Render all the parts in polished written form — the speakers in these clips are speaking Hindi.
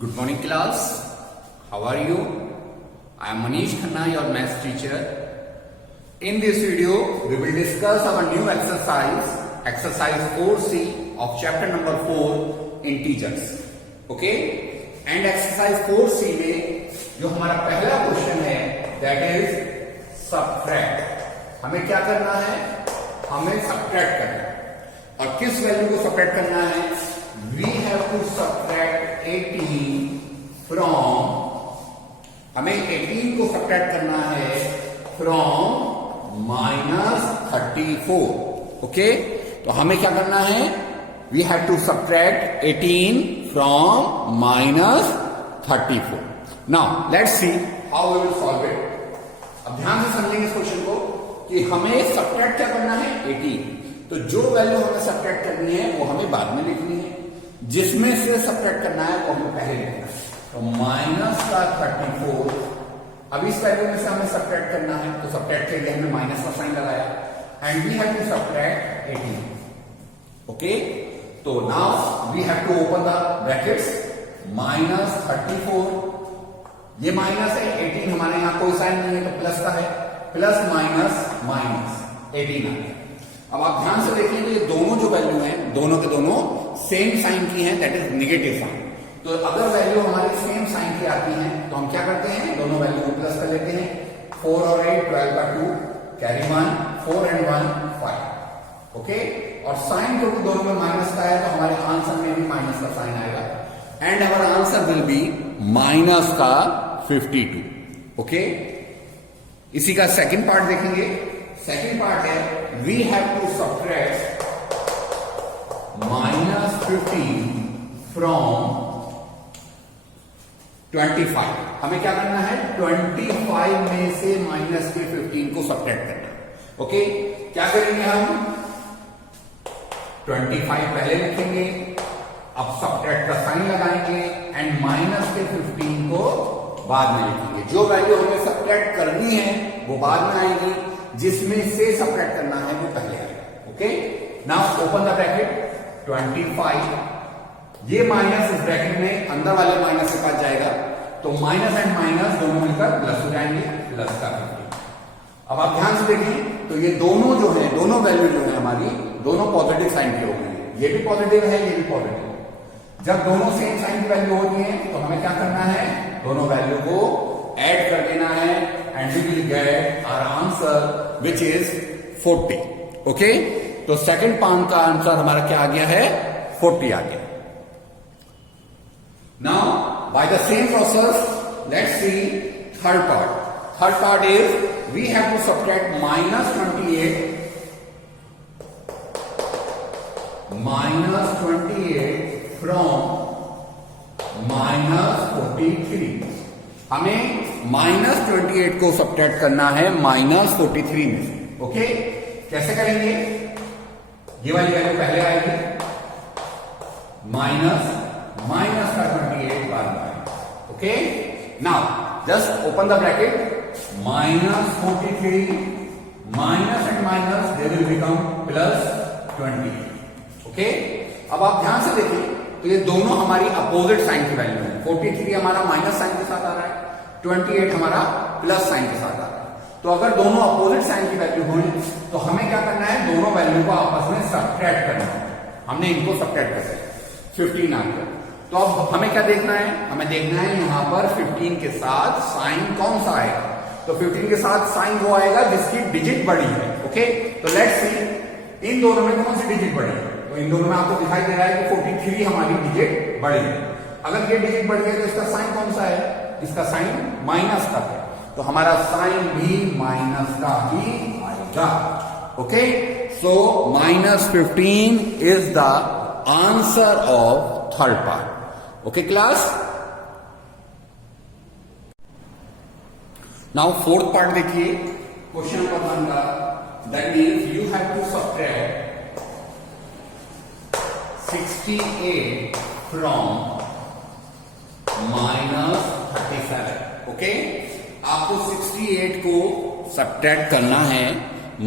Good morning class. How are you? I am Manish Khanna, your maths teacher. In this video, we will discuss our new exercise 4C of chapter number 4, integers. Okay? And exercise 4C में जो हमारा पहला क्वेश्चन है, that is subtract. हमें क्या करना है? हमें subtract करना है. और किस वैल्यू को subtract करना है? We have to subtract 18 from, हमें 18 को subtract करना है from -34. ओके, तो हमें क्या करना है? We have to subtract 18 from -34. Now let's see how we will solve it. अब ध्यान से समझेंगे इस क्वेश्चन को कि हमें subtract क्या करना है? 18. तो जो वैल्यू हमें subtract करनी है वो हमें बाद में लिखनी है, जिसमें से सब्ट्रैक्ट करना है वो हमें पहले लिखना है. तो -34, अब इस वैल्यू में से हमें सब्ट्रैक्ट करना है, तो सब्ट्रैक्ट के लिए हमने माइनस का साइन लगाया and we have to subtract 18. Okay, तो now we have to open the brackets. -34, ये माइनस है, 18 हमारे यहां कोई साइन नहीं है तो प्लस का है, प्लस माइनस माइनस 18 आ गया. अब आप ध्यान से देखिए तो ये दोनों जो वैल्यू हैं दोनों के दोनों सेम साइन की हैं, दैट इज नेगेटिव साइन. तो अगर वैल्यू हमारी सेम साइन की आती है तो हम क्या करते हैं? दोनों वैल्यू को प्लस कर लेते हैं. 4 और 8 12 का 2 कैरी 1, 4 and 1 5. ओके, और साइन क्योंकि दोनों में माइनस का है तो हमारे आंसर में भी माइनस का साइन आएगा and our answer will be minus का 52. ओके, इसी का सेकेंड पार्ट देखेंगे. सेकेंड पार्ट है we have to subtract -15 from 25. हमें क्या करना है? 25 में से माइनस के 15 को सब्ट्रैक्ट करना. ओके, क्या करेंगे हम? 25 पहले लिखेंगे, अब सब्ट्रैक्ट का साइन लगाएंगे एंड माइनस के 15 को बाद में लिखेंगे. जो वैल्यू हमें सब्ट्रैक्ट करनी है वो बाद में आएगी, जिसमें से सब्ट्रैक्ट करना है वो पहले आएगा. Okay, now open the bracket. 25, ये माइनस इस ब्रैकेट में अंदर वाले माइनस के पास जाएगा तो माइनस एंड माइनस दोनों मिलकर प्लस हो जाएंगे, प्लस का 15. अब आप ध्यान से देखें तो ये दोनों जो है, दोनों वैल्यू जो है हमारी, दोनों पॉजिटिव साइन की हो गई है. ये भी पॉजिटिव है, ये भी पॉजिटिव है. जब दोनों सेम साइन की वैल्यू होती है तो हमें क्या करना है? दोनों वैल्यू को ऐड कर देना है and we will get our answer which is 40. Okay, तो सेकंड पार्ट का आंसर हमारा क्या आ गया है? 40 आ गया. Now by the same process let's see third part. Third part is we have to subtract -28 from -43. हमें -28 को सब्ट्रैक्ट करना है -43 में से. ओके, कैसे करेंगे? ये वाली वैल्यू पहले आएगी, माइनस का 28 बाद में. Okay, now just open the bracket. -43 minus and minus they will become +28. Okay, अब आप ध्यान से देखिए तो ये दोनों हमारी अपोजिट साइन की वैल्यू है. 43 हमारा माइनस साइन के साथ आ रहा है, 28 हमारा प्लस साइन के साथ आ रहा है. तो अगर दोनों अपोजिट साइन की वैल्यू हो तो हमें क्या करना है? दोनों वैल्यू को आपस में सब्ट्रैक्ट करना है. हमने इनको सब्ट्रैक्ट कर दिया, 15 आ गया. तो अब हमें क्या देखना है? हमें देखना है यहां पर 15 के साथ साइन कौन सा आएगा. तो 15 के साथ साइन वो आएगा जिसकी डिजिट बड़ी है. ओके, तो लेट्स सी इन दोनों में कौन सी डिजिट बड़ी है. तो इन दोनों में आपको दिखाई दे रहा है कि 43 हमारी डिजिट बड़ी है. अगर ये डिजिट बड़ी है तो इसका साइन कौन सा है? इसका साइन माइनस का है, तो हमारा साइन भी माइनस का ही आएगा. Okay, so -15 is the answer of third part. Okay class, now fourth part देखिए क्वेश्चन नंबर 1 का. That means you have to subtract 68 from -37. Okay, आपको 68 को सब्ट्रैक्ट करना है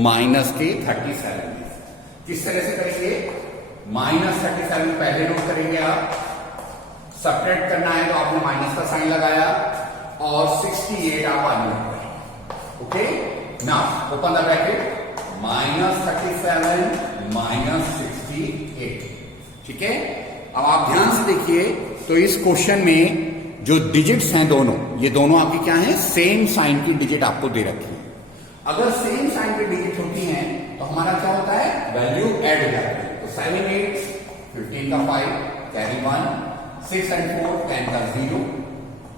माइनस के 37 में. किस तरह से करेंगे? -37 पहले नोट करेंगे आप, सब्ट्रैक्ट करना है तो आपने माइनस का साइन लगाया और 68 आप आगे लिख रहे हैं। Okay, now open the bracket, -37 -68। ठीक है, अब आप ध्यान से देखिए तो इस क्वेश्चन में जो डिजिट्स हैं दोनों, ये दोनों आपकी क्या हैं, सेम साइन की डिजिट आपको दे रखी है। अगर सेम साइन की डिजिट होती हैं तो हमारा क्या होता है, वैल्यू ऐड हो जाती है। तो 7 8 15 का 5 कैरी 1, 6 and 4 10 का 0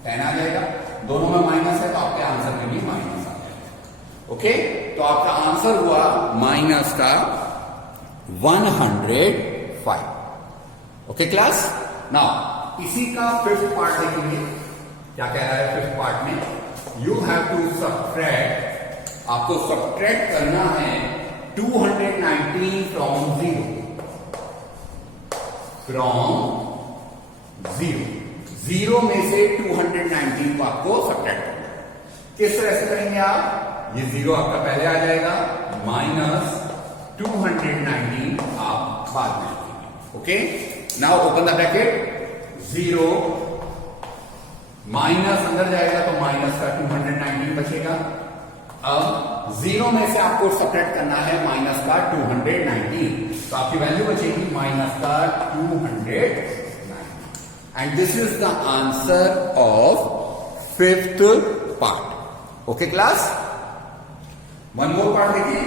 10 आ जाएगा। दोनों में माइनस है तो आपके आंसर में भी माइनस आ जाएगा। ओके, तो आपका आंसर हुआ माइनस का 105। ओके क्लास, नाउ इसी का 5th पार्ट देखेंगे। क्या कह रहा है 5th पार्ट में, यू हैव टू सब्ट्रैक्ट, आपको सब्ट्रैक्ट करना है 219 फ्रॉम 0, फ्रॉम 0 में से 219 को आपको सब्ट्रैक्ट करना है। किस तरह से करेंगे आप, ये 0 आपका पहले आ जाएगा, -219 आप बाद में लिखेंगे। Okay, now open the bracket, 0 minus अंदर जाएगा तो माइनस का 219 बचेगा। अब 0 में से आपको सब्ट्रैक्ट करना है माइनस का 219, तो आपकी वैल्यू बचेगी माइनस का 209। And this is the answer of 5th part. Okay class, one more part देखिए,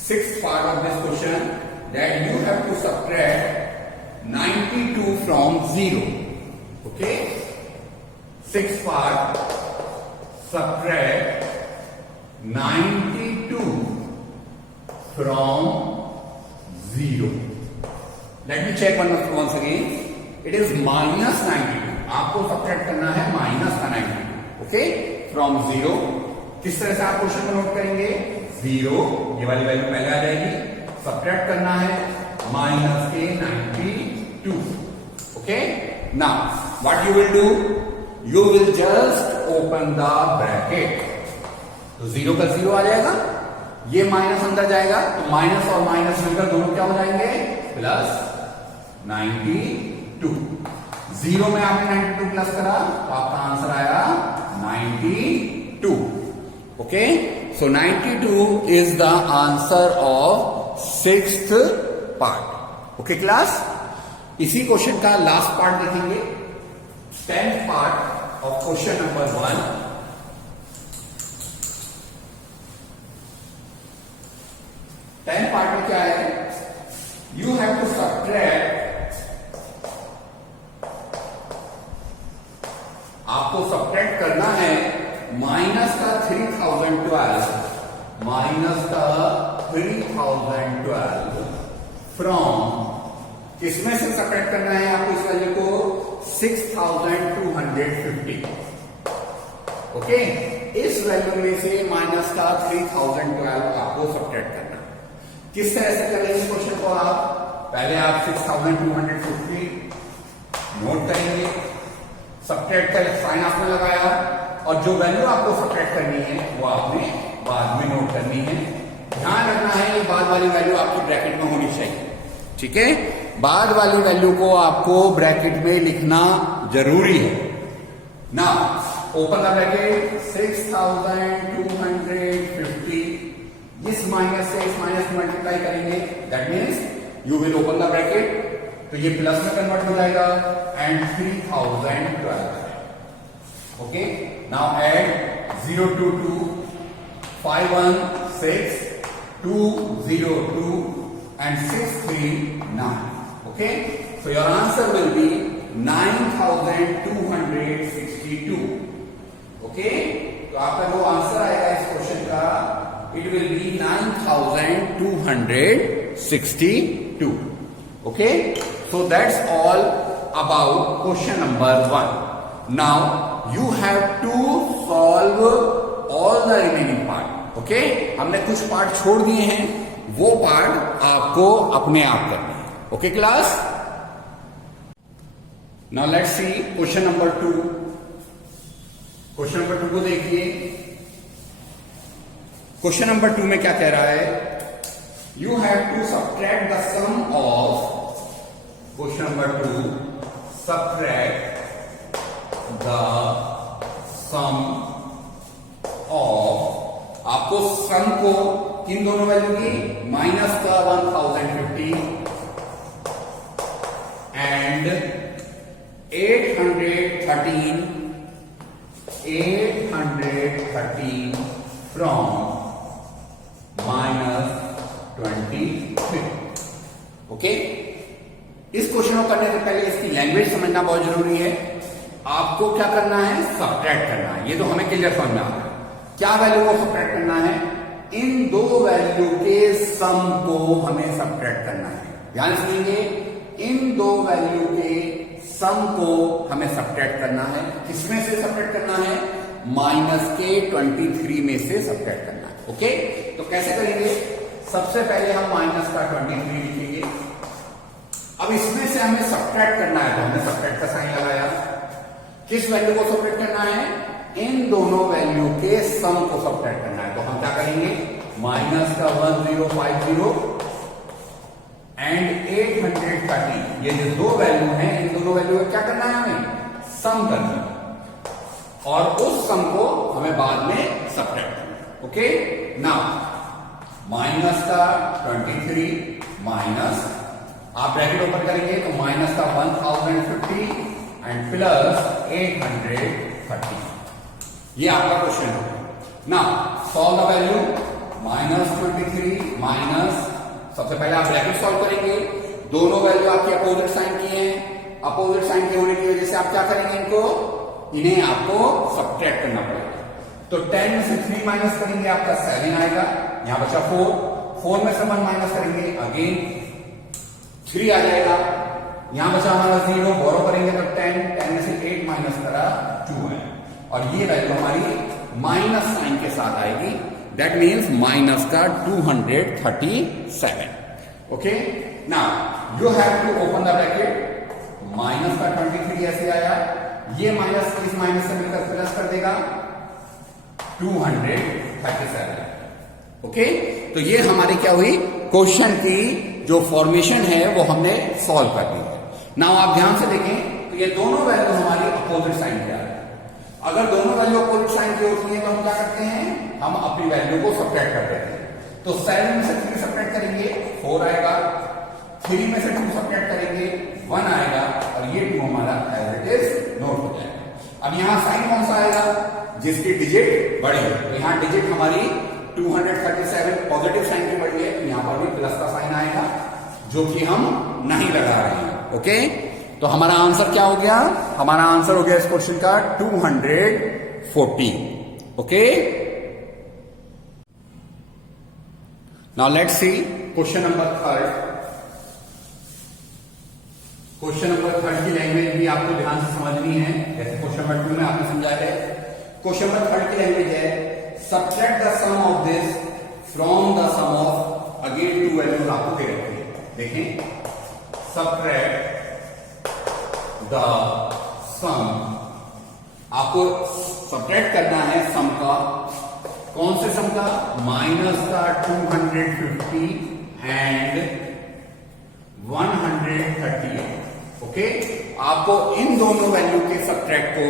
6th part of this question, that you have to subtract 92 from 0। Okay, 6th part, subtract 92 from 0. Let me check once again. It is -92. आपको सब्ट्रैक्ट करना है माइनस का 92। Okay, from 0। किस तरह से आप क्वेश्चन को नोट करेंगे, 0 ये वाली वैल्यू पहले आ जाएगी, सब्ट्रैक्ट करना है माइनस के 92। Okay, now what you will do, you will just open the bracket. तो 0 का 0 आ जाएगा, ये माइनस अंदर जाएगा तो माइनस और माइनस मिलकर दोनों क्या हो जाएंगे, प्लस 92। 0 में आपने 92 प्लस करा तो आपका आंसर आया 92। Okay, so 92 is the answer of 6th part. Okay class, इसी क्वेश्चन का लास्ट पार्ट देखेंगे, 10th part of question number 1। 10th part में क्या है, यू हैव टू सब्ट्रैक्ट, आपको सब्ट्रैक्ट करना है माइनस का 3012, माइनस का 3012 फ्रॉम, किसमें से सब्ट्रैक्ट करना है आपको इस वैल्यू को, 6250। ओके, इस वैल्यू में से माइनस का 3012 आपको सब्ट्रैक्ट करना है। किस तरह से करेंगे क्वेश्चन को आप, पहले आप 6250 नोट करेंगे, सब्ट्रैक्ट का साइन आपने लगाया और जो वैल्यू आपको सब्ट्रैक्ट करनी है वो आपने बाद में नोट करनी है। ध्यान रखना है ये बाद वाली वैल्यू आपकी ब्रैकेट में होनी चाहिए। ठीक है, बाद वाली वैल्यू को आपको ब्रैकेट में लिखना जरूरी है। ना ओपन द ब्रैकेट, 6250, इस माइनस से इस माइनस मल्टीप्लाई करेंगे, that means you will open the bracket, तो ये प्लस में कन्वर्ट हो जाएगा and 3012। Okay, now add 022 516 202 and 639. Okay, so your answer will be 9262. Okay, तो आपका जो आंसर आएगा इस क्वेश्चन का, it will be 9262. Okay, so that's all about question number 1. Now you have to solve all the remaining part. Okay, हमने कुछ पार्ट छोड़ दिए हैं, वो पार्ट आपको अपने आप करना है। Okay class, now let's see question number 2। Question number 2 को देखिए। क्वेश्चन नंबर 2 में क्या कह रहा है, you have to subtract the sum of, question number 2, subtract the sum of, आपको सम को किन दोनों वैल्यू की, माइनस का 1050 एंड 813 फ्रॉम -23। ओके, इस क्वेश्चन को करने से पहले इसकी लैंग्वेज समझना बहुत जरूरी है। आपको क्या करना है, सब्ट्रैक्ट करना है। ये तो हमें क्लियर समझ में आ रहा है। क्या वैल्यू को सब्ट्रैक्ट करना है, इन दो वैल्यू के सम को हमें सब्ट्रैक्ट करना है। ध्यान सुनिए, इन दो वैल्यू के सम को हमें सब्ट्रैक्ट करना है। किसमें से सब्ट्रैक्ट करना है, माइनस के 23 में से सब्ट्रैक्ट करना है। ओके, तो कैसे करेंगे, सबसे पहले हम माइनस का 23 लिखेंगे। अब इसमें से हमें सब्ट्रैक्ट करना है, तो हमने सब्ट्रैक्ट का साइन लगाया। किस वैल्यू को सब्ट्रैक्ट करना है, इन दोनों वैल्यू के सम को सब्ट्रैक्ट करना है। तो हम क्या करेंगे, माइनस का 1050 एंड 830, ये जो दो वैल्यू हैं, इन दोनों वैल्यू का क्या करना है, हमें सम करना है और उस सम को हमें बाद में सब्ट्रैक्ट करना है। ओके, नाउ माइनस का 23 माइनस, आप ब्रैकेट ओपन करेंगे तो माइनस का 1050 एंड प्लस 830, ये आपका क्वेश्चन है। Now solve the value, -23 minus, सबसे पहले आप ब्रैकेट सॉल्व करेंगे। दोनों वैल्यू आपके अपोजिट साइन की हैं, अपोजिट साइन के होने की वजह से आप क्या करेंगे, इन्हें आपको सब्ट्रैक्ट करना पड़ेगा। तो 10 में से 3 माइनस करेंगे, आपका 7 आएगा। यहां बचा 4 में से 1 माइनस करेंगे, अगेन 3 आ जाएगा। यहां बचा हमारा 0, बोरो करेंगे तो 10 में से 8 माइनस करा 2 है, और ये वैल्यू हमारी माइनस साइन के साथ आएगी। दैट मीन्स माइनस का 237। Okay, now you have to open the bracket. Minus का 23 ऐसे आया, ये माइनस इस माइनस से मिलकर प्लस कर देगा 237। ओके, तो ये हमारी क्या हुई, क्वेश्चन की जो फॉर्मेशन है वो हमने सॉल्व कर दी है। नाउ आप ध्यान से देखें तो ये दोनों वैल्यू हमारी अपोजिट साइन की आ रही है। अगर दोनों वैल्यू अपोजिट साइन की होती है तो हम क्या करते हैं, हम अपनी वैल्यू को सब्ट्रैक्ट कर देते हैं। तो 7 में से 3 सब्ट्रैक्ट करेंगे, 4 आएगा। 3 में से 2 सब्ट्रैक्ट करेंगे, 1 आएगा, और ये 2 हमारा एज इट इज नोट हो जाएगा। अब यहां साइन कौन सा आएगा, जिसकी डिजिट बड़ी है। तो यहां डिजिट हमारी 237 पॉजिटिव साइन की बड़ी है, तो यहां पर भी प्लस का साइन आएगा, जो कि हम नहीं लगा रहे हैं। ओके, तो हमारा आंसर क्या हो गया, हमारा आंसर हो गया इस क्वेश्चन का 240। Okay, now let's see question number 3। Question number 3 की लैंग्वेज भी आपको ध्यान से समझनी है, जैसे क्वेश्चन नंबर 2 में आपने समझा है। क्वेश्चन नंबर 3 की लैंग्वेज है, subtract the sum of this from the sum of, again 2 values आपको दे रखे हैं। देखें, सब्ट्रैक्ट द सम, आपको सब्ट्रैक्ट करना है सम का। कौन से सम का, माइनस का 250 एंड 138। ओके, आपको इन दोनों वैल्यू के सब्ट्रैक्ट को,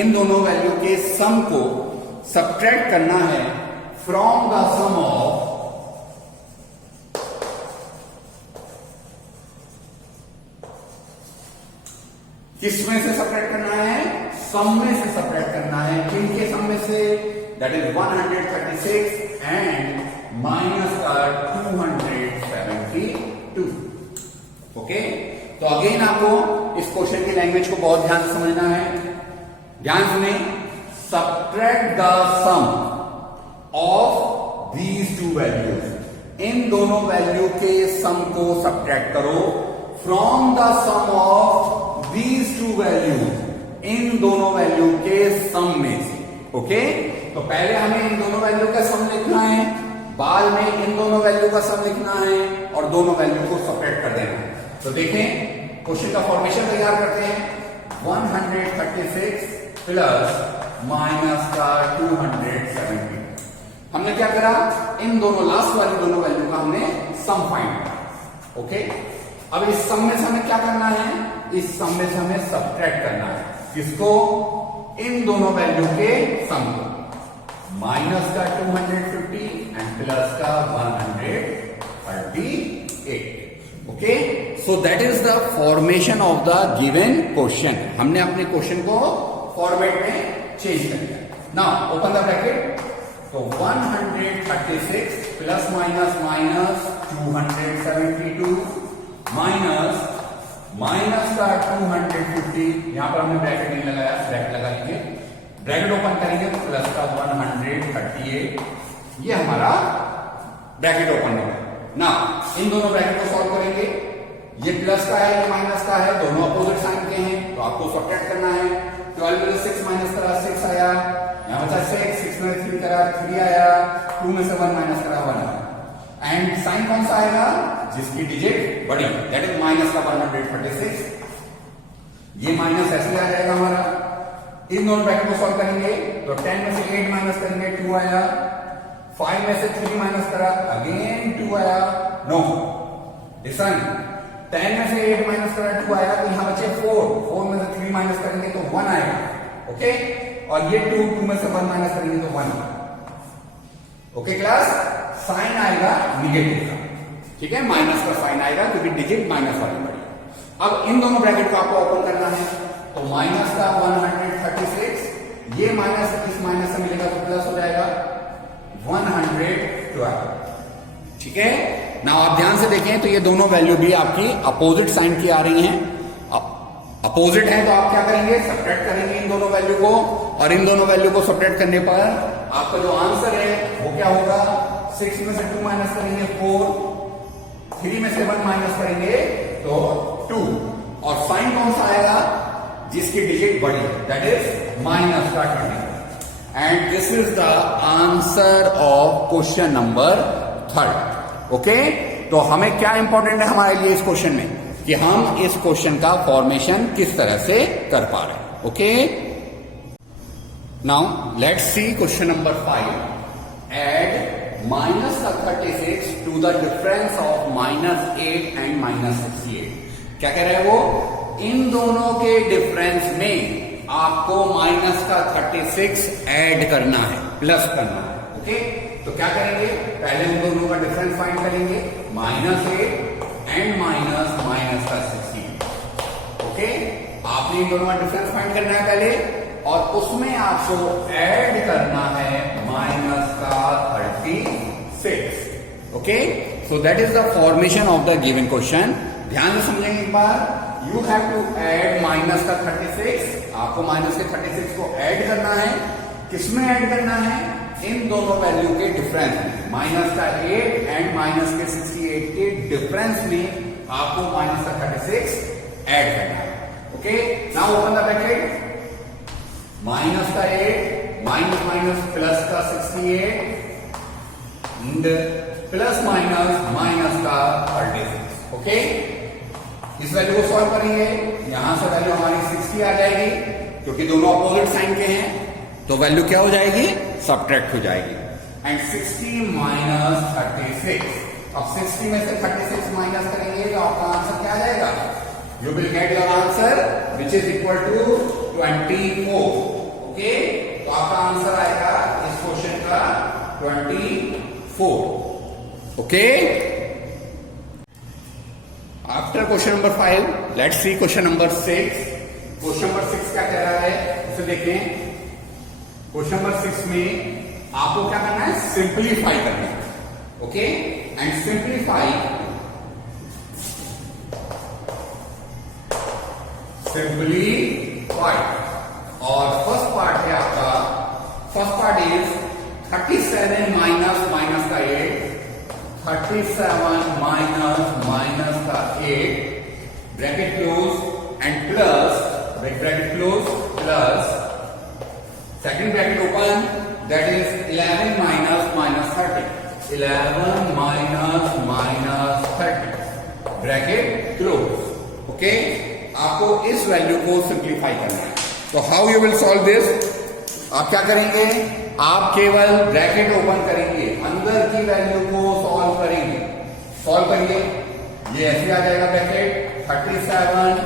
इन दोनों वैल्यू के सम को सब्ट्रैक्ट करना है फ्रॉम द सम ऑफ, किसमें से सब्ट्रैक्ट करना है, सम में से सब्ट्रैक्ट करना है। किनके सम में से, दैट इज 136 एंड माइनस का 272। ओके, तो अगेन आपको इस क्वेश्चन की लैंग्वेज को बहुत ध्यान से समझना है। ध्यान सुने, subtract the sum of these 2 values, इन दोनों वैल्यू के सम को सब्ट्रैक्ट करो from the sum of these 2 values, इन दोनों वैल्यू के सम में से। ओके, तो पहले हमें इन दोनों वैल्यू का सम लिखना है, बाद में इन दोनों वैल्यू का सम लिखना है, और दोनों वैल्यू को सब्ट्रैक्ट कर देना है। तो देखें, क्वेश्चन का फॉर्मेशन तैयार करते हैं। 136 प्लस माइनस का 270। हमने क्या करा, इन दोनों लास्ट वाली दोनों वैल्यू का हमने सम फाइंड किया। ओके, अब इस सम में से हमें क्या करना है, इस सम में से हमें सब्ट्रैक्ट करना है। किसको? इन दोनों वैल्यू के सम को, माइनस का 250 एंड प्लस का 138। Okay, so that is the formation of the given question. हमने अपने क्वेश्चन को फॉर्मेट में चेंज कर दिया। Now open the bracket. तो 136 plus minus minus 272 minus minus का 250, यहां पर हमने ब्रैकेट नहीं लगाया, ब्रैकेट लगा लीजिए। ब्रैकेट ओपन करेंगे तो प्लस का 138, ये हमारा ब्रैकेट ओपन होगा। ना इन दोनों ब्रैकेट को सॉल्व करेंगे। ये प्लस का है, ये माइनस का है, दोनों अपोजिट साइन के हैं, तो आपको सब्ट्रैक्ट करना है। 12 में 6 माइनस करा 6 आया, यहां बचा 6 में 3 करा 3 आया, 2 में से 1 माइनस करा 1 आया। एंड साइन कौन सा आएगा? जिसकी डिजिट बड़ी, दैट इज माइनस का 136। ये माइनस ऐसे आ जाएगा हमारा। इन दोनों ब्रैकेट को सॉल्व करेंगे तो 10 में से 8 माइनस करेंगे 2 आया, 5 में से 3 माइनस करा अगेन 2 आया। नो लिसन, 10 में से 8 माइनस करा 2 आया, तो यहां बचे 4 में से 3 माइनस करेंगे तो 1 आएगा। ओके, और ये 2 में से 1 माइनस करेंगे तो 1। ओके क्लास, साइन आएगा निगेटिव का, ठीक है, माइनस का साइन आएगा क्योंकि डिजिट माइनस वाली बड़ी। अब इन दोनों ब्रैकेट को आपको ओपन करना है, तो माइनस का 136, ये माइनस इस माइनस से मिलेगा तो प्लस हो जाएगा 112। ठीक है ना, आप ध्यान से देखें तो ये दोनों वैल्यू भी आपकी अपोजिट साइन की आ रही हैं। अपोजिट है तो आप क्या करेंगे? सब्ट्रैक्ट करेंगे इन दोनों वैल्यू को, और इन दोनों वैल्यू को सब्ट्रैक्ट करने पर आपका जो आंसर है वो क्या होगा? 6 में से 2 माइनस करेंगे 4, 3 में से 1 माइनस करेंगे तो 2, और साइन कौन सा आएगा? जिसकी डिजिट बड़ी, दैट इज माइनस का 20। And this is the answer of question number 3। Okay, तो हमें क्या इंपॉर्टेंट है हमारे लिए इस क्वेश्चन में कि हम इस क्वेश्चन का फॉर्मेशन किस तरह से कर पा रहे हैं। Okay, now let's see question number 5। Add minus का 36 to the difference of -8 and -68। क्या कह रहे हैं वो? इन दोनों के डिफरेंस में आपको माइनस का 36 ऐड करना है, प्लस करना है। ओके, तो क्या करेंगे? पहले उन दोनों का डिफरेंस फाइंड करेंगे, -8 एंड माइनस का 16। ओके, आपने इन दोनों का डिफरेंस फाइंड करना है पहले, और उसमें आपको ऐड करना है माइनस का 36। Okay, so that is the formation of the given question. ध्यान से समझेंगे एक बार। You have to add minus का 36, आपको माइनस के 36 को ऐड करना है। किसमें ऐड करना है? इन दोनों वैल्यू के डिफरेंस में, माइनस का 8 एंड माइनस के 68 के डिफरेंस में आपको माइनस का 36 ऐड करना है। Okay, now open the bracket. Minus का 8 माइनस माइनस प्लस का 68 एंड प्लस माइनस का 36। ओके, इस वैल्यू को सॉल्व करेंगे, यहां से वैल्यू हमारी 60 आ जाएगी क्योंकि दोनों अपोजिट साइन के हैं, तो वैल्यू क्या हो जाएगी? सब्ट्रैक्ट हो जाएगी। एंड 60 माइनस 36, अब 60 में से 36 माइनस करेंगे तो आपका आंसर क्या आ जाएगा? You will get your answer which is equal to 24। Okay, तो आपका आंसर आएगा इस क्वेश्चन का 24। Okay, after question number 5 let's see question number 6। Question number 6 क्या कह रहा है उसे देखें। क्वेश्चन नंबर 6 में आपको क्या करना है? सिंप्लीफाई करना है। ओके, एंड सिंप्लीफाई और फर्स्ट पार्ट है आपका, फर्स्ट पार्ट इज 37 माइनस का 8, 37 माइनस का 8 bracket close and plus bracket close plus second bracket open, that is 11 minus 30, 11 minus 30 bracket close. Okay, आपको इस वैल्यू को सिंप्लीफाई करना है। तो how you will solve this? आप क्या करेंगे? आप केवल ब्रैकेट ओपन करेंगे, अंदर की वैल्यू को सॉल्व करेंगे। सॉल्व करिए, ये ऐसे आ जाएगा ब्रैकेट 37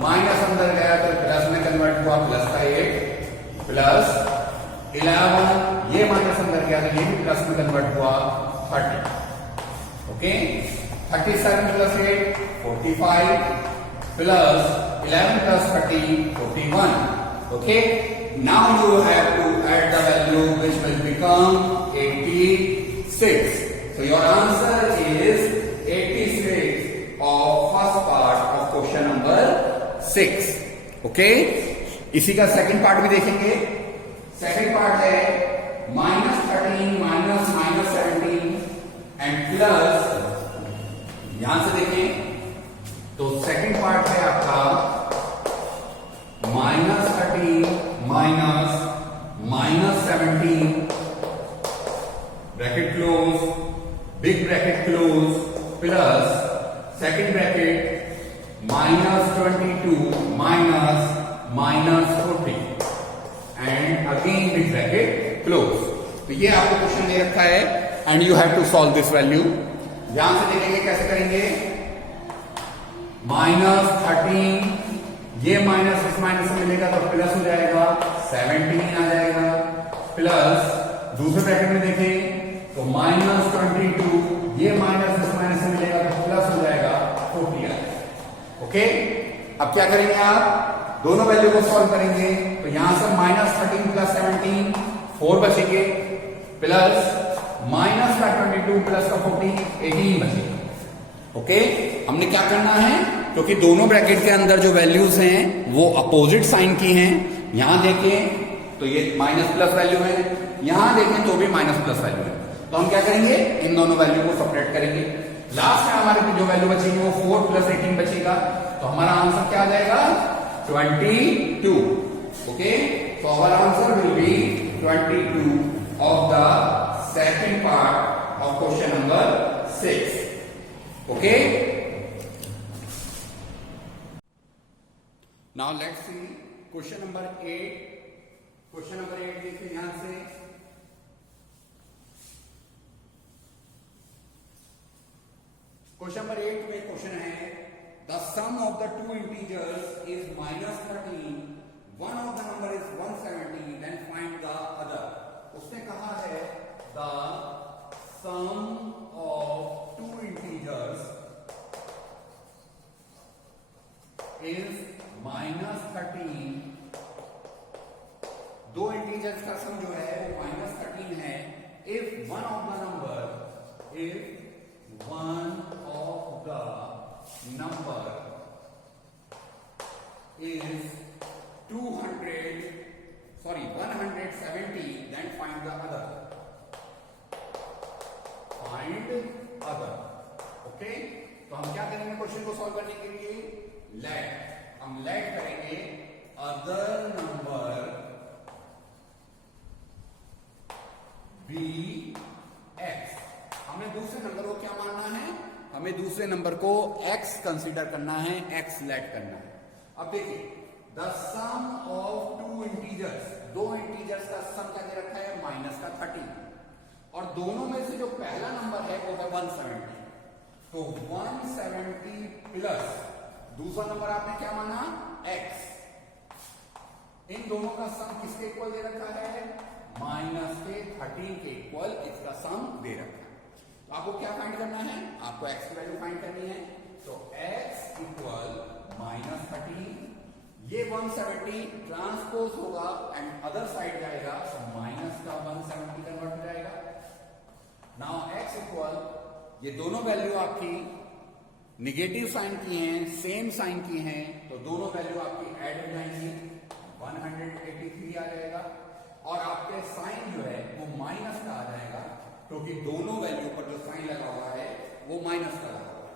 माइनस अंदर गया तो प्लस में कन्वर्ट हुआ, प्लस का 8 प्लस 11, ये माइनस अंदर गया तो ये भी प्लस में कन्वर्ट हुआ 30। Okay, 37 plus 8 45 plus 11 plus 30 41. Okay, now you have to add the value which will become 86. So your answer is 86 of first part of question number 6. Okay, इसी का सेकंड पार्ट भी देखेंगे। सेकंड पार्ट है -13 माइनस -17 एंड प्लस, यहां से देखें तो सेकंड पार्ट है आपका -13 minus -17 bracket close, big bracket close plus second bracket -22 minus -40 and again big bracket close. तो ये आपको क्वेश्चन दे रखा है and you have to solve this value. यहां से देखेंगे कैसे करेंगे, -13, ये माइनस इस माइनस से मिलेगा तो प्लस हो जाएगा 17 आ जाएगा, प्लस दूसरे ब्रैकेट में देखें तो -22, ये माइनस इस माइनस से मिलेगा तो प्लस हो जाएगा 40 आ जाएगा। ओके, अब क्या करेंगे आप, दोनों वैल्यू को सॉल्व करेंगे तो यहां से -13 प्लस 17 4 बचेंगे, प्लस माइनस का 22 प्लस का 40 18 बचेगा। ओके, हमने क्या करना है, क्योंकि दोनों ब्रैकेट के अंदर जो वैल्यूज हैं वो अपोजिट साइन की हैं, यहां देखें तो ये माइनस प्लस वैल्यू है, यहां देखें तो भी माइनस प्लस वैल्यू है, तो हम क्या करेंगे, इन दोनों वैल्यू को सेपरेट करेंगे। लास्ट में हमारे जो वैल्यू बचेगी वो 4 प्लस 18 बचेगा, तो हमारा आंसर क्या आ जाएगा 22। Okay, so our answer will be 22 of the second part of question number 6. Okay, now let's see question number 8. question number 8 देखिए यहां से, क्वेश्चन नंबर 8 में क्वेश्चन है the sum of the two integers is -13, one of the number is 170, then find the other. उसने कहा है the sum of two integers is -13, दो इंटीजर्स का सम जो है वो -13 है if one of the number is 170, then find the other. Find other. Okay, तो हम क्या करेंगे क्वेश्चन को सॉल्व करने के लिए, हम लेट करेंगे अदर नंबर बी एक्स। हमें दूसरे नंबर को क्या मानना है, हमें दूसरे नंबर को x कंसीडर करना है, x लेट करना है। अब देखिए the sum of two integers, दो इंटीजर्स का सम क्या दे रखा है माइनस का 30, और दोनों में से जो पहला नंबर है वो है 170, तो 170 प्लस दूसरा नंबर आपने क्या माना x, इन दोनों का सम किसके इक्वल दे रखा है, माइनस के 13 के इक्वल इसका सम दे रखा है। तो आपको क्या फाइंड करना है, आपको x की वैल्यू फाइंड करनी है, तो x इक्वल -13, ये 170 ट्रांसपोज होगा एंड अदर साइड जाएगा तो माइनस का 170 कन्वर्ट हो जाएगा। नाउ x इक्वल, ये दोनों वैल्यू आपकी निगेटिव साइन की हैं, सेम साइन की हैं, तो दोनों वैल्यू आपकी ऐड हो जाएंगी, 183 आ जाएगा, और आपके साइन जो है वो माइनस का आ जाएगा, क्योंकि दोनों वैल्यू पर जो साइन लगा हुआ है वो माइनस का लगा हुआ है।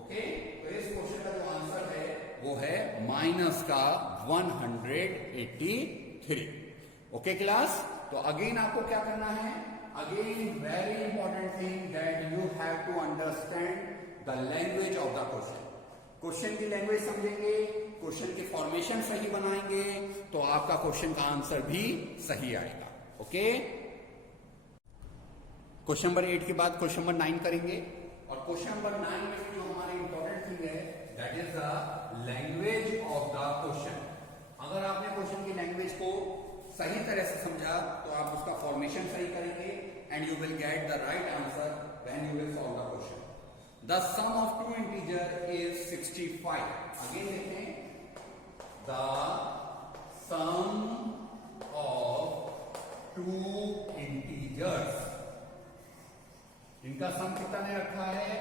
ओके, तो इस क्वेश्चन का जो आंसर है वो है माइनस का 183। ओके क्लास, तो अगेन आपको क्या करना है, again very important thing that you have to understand the language of the question. Question की लैंग्वेज समझेंगे, क्वेश्चन की फॉर्मेशन सही बनाएंगे तो आपका क्वेश्चन का आंसर भी सही आएगा। ओके, क्वेश्चन नंबर 8 के बाद क्वेश्चन नंबर 9 करेंगे, और क्वेश्चन नंबर 9 में जो हमारी इंपॉर्टेंट थिंग है that is the language of the question. अगर आपने क्वेश्चन की लैंग्वेज को सही तरह से समझा तो आप उसका फॉर्मेशन सही करेंगे and you will get the right answer when you will solve the question. The sum of two integer is 65। Again देखें, the sum of two integers, इनका सम कितना ने रखा है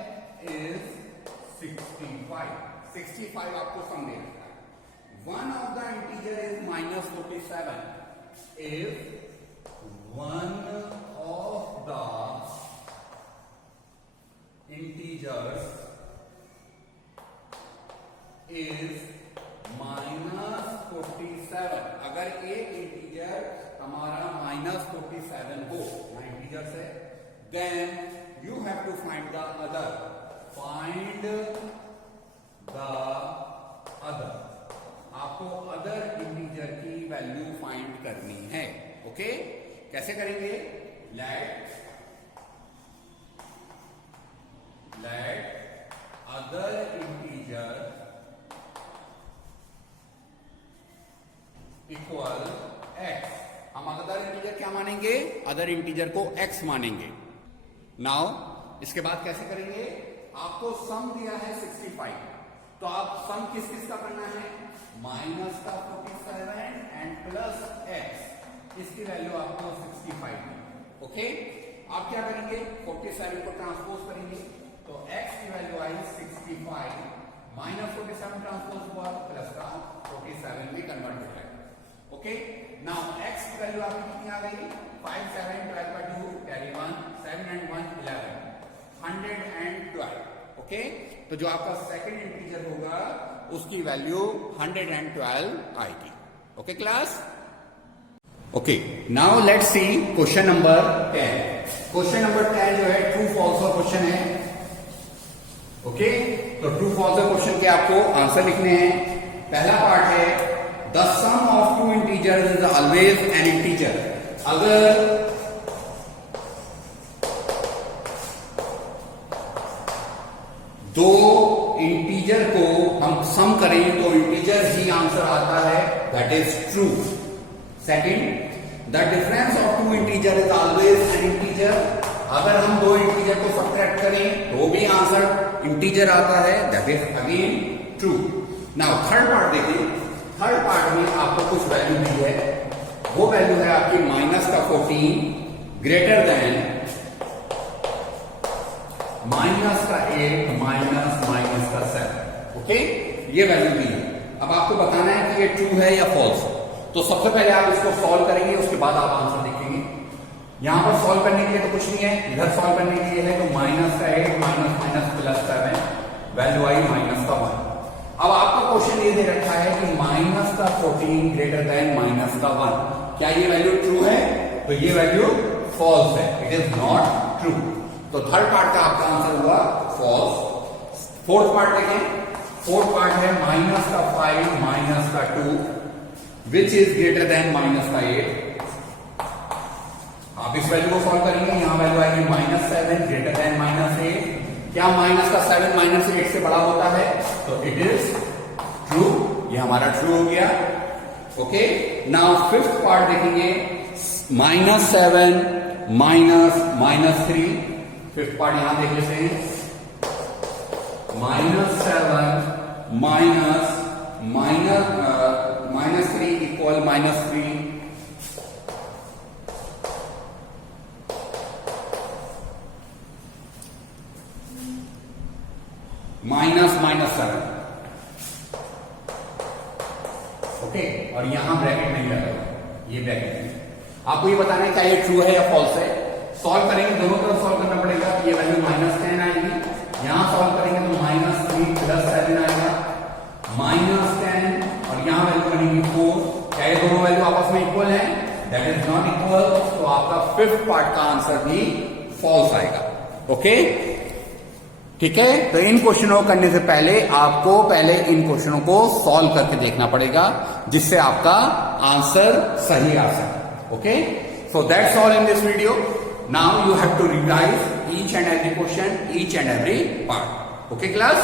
इज 65। 65 आपको सम दे रखा है। One of the integer is -47। if one of the integers is -47, अगर एक इंटीजर हमारा -47 हो, इंटीजर से, then you have to find the other. Find the other. आपको अदर इंटीजर की वैल्यू फाइंड करनी है। ओके, कैसे करेंगे? Let other integer equal x. हम अदर इंटीजर क्या मानेंगे? अदर इंटीजर को एक्स मानेंगे। नाउ इसके बाद कैसे करेंगे? आपको सम दिया है 65, तो आप सम किस किस का करना है? माइनस का 47 एंड प्लस एक्स, इसकी वैल्यू आपको 65 है। ओके, आप क्या करेंगे? 47 को ट्रांसपोज करेंगे, तो एक्स की वैल्यू आई 65, -47 ट्रांसपोज हुआ, प्लस का 47 में कन्वर्ट हो जाएगा। ओके, नाउ एक्स की वैल्यू आपकी कितनी आ गई? 5, 7, 12 by 2, कैरी 1, 7 and 1, 11, 112। ओके, तो जो आपका सेकंड इंटीजर होगा उसकी वैल्यू 112 आएगी। Okay class? Okay, now let's see question number 10। Question number 10 जो है ट्रू फॉल्स का क्वेश्चन है। ओके, तो ट्रू फॉल्स का क्वेश्चन के आपको आंसर लिखने हैं। पहला पार्ट है the sum of two integers is always an integer. अगर दो इंटीजर को हम सम करें तो इंटीजर ही आंसर आता है, that is true. Second, the difference of two integer is always an integer. अगर हम दो इंटीजर को सब्ट्रैक्ट करें तो भी आंसर इंटीजर आता है, that is again true. Now third part देखिए। थर्ड पार्ट में आपको कुछ वैल्यू दी है, वो वैल्यू है आपकी -14 ग्रेटर देन -8 -7। ओके, ये वैल्यू दी है। अब आपको बताना है कि ये ट्रू है या फॉल्स। तो सबसे पहले आप इसको सॉल्व करेंगे, उसके बाद आप आंसर लिखेंगे। यहां पर सॉल्व करने के लिए तो कुछ नहीं है, इधर सॉल्व करने के लिए है तो -8 -7 वैल्यू आई -1। अब आपका क्वेश्चन ये दे रखा है कि -14 ग्रेटर देन -1। क्या ये वैल्यू ट्रू है? तो ये वैल्यू फॉल्स है, इट इज नॉट ट्रू। तो थर्ड पार्ट का आपका आंसर हुआ फॉल्स। फोर्थ पार्ट देखें। फोर्थ पार्ट है -5 -2 विच इज ग्रेटर देन -8। आप इस वैल्यू को सॉल्व करेंगे, यहां वैल्यू आएगी -7 ग्रेटर देन -8। क्या -7 -8 से बड़ा होता है? तो इट इज ट्रू, ये हमारा ट्रू हो गया। ओके, नाउ फिफ्थ पार्ट देखेंगे। -7 -3। फिफ्थ पार्ट यहां देख लेते हैं। -7 -3 इक्वल -3। -7। ओके, और यहां ब्रैकेट नहीं लगा, ये ब्रैकेट नहीं। आपको ये बताना है क्या ये ट्रू है या फॉल्स है। सॉल्व करेंगे, दोनों तरफ सॉल्व करना पड़ेगा। ये वैल्यू -10 आएगी, यहां सॉल्व करेंगे तो -3 + 7 आएगा, -10, और यहां वैल्यू बनेगी 4। क्या ये दोनों वैल्यू आपस में इक्वल है? दैट इज नॉट इक्वल, तो आपका फिफ्थ पार्ट का आंसर भी फॉल्स आएगा। ओके, ठीक है। तो इन क्वेश्चनों को करने से पहले आपको इन क्वेश्चनों को सॉल्व करके देखना पड़ेगा, जिससे आपका आंसर सही आ सके। Okay, so that's all in this video. Now you have to revise each and every question, each and every part. Okay class?